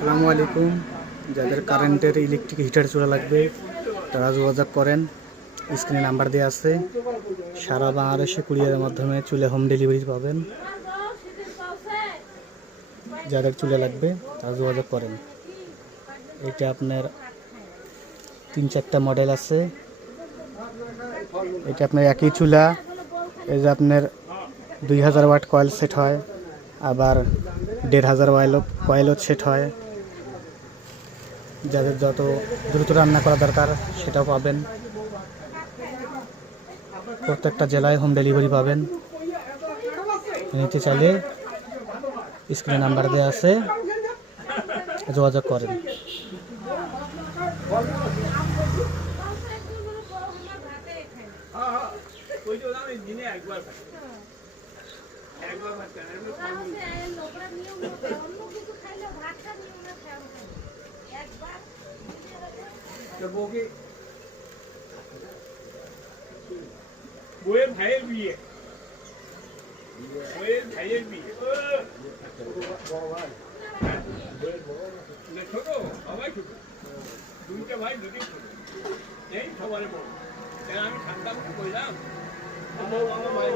আসসালামু আলাইকুম। যাদের কারেন্টের ইলেকট্রিক হিটার চুলা লাগবে তারা যোগাযোগ করেন। স্ক্রিনে নাম্বার দেওয়া আছে। সারা বাংলাদেশে কুরিয়ারের মাধ্যমে চুলা হোম ডেলিভারি পাবেন। যাদের চুলা লাগবে তারা যোগাযোগ করেন। এটা আপনার 3-4টা মডেল আছে। এটা আপনার একই চুলা, এই যে আপনার 2000 ওয়াট কয়েল সেট হয়, আবার 1500 কয়েলও সেট হয়। যাদের যত দ্রুত রান্না করা দরকার সেটাও পাবেন। প্রত্যেকটা জেলায় হোম ডেলিভারি পাবেন। নিতে চাইলে স্ক্রিনে নাম্বার দেওয়া আছে, যোগাযোগ করেন। বইয়ের ভাইয়ের বিয়ে, বইয়ের ভাইয়ের বিয়ে ছোট, সবাই ছোট, দুইটা ভাই দুটি ছোট, এই সবার বড়। আমি ঠান্ডা করে কইলাম আমার ভাই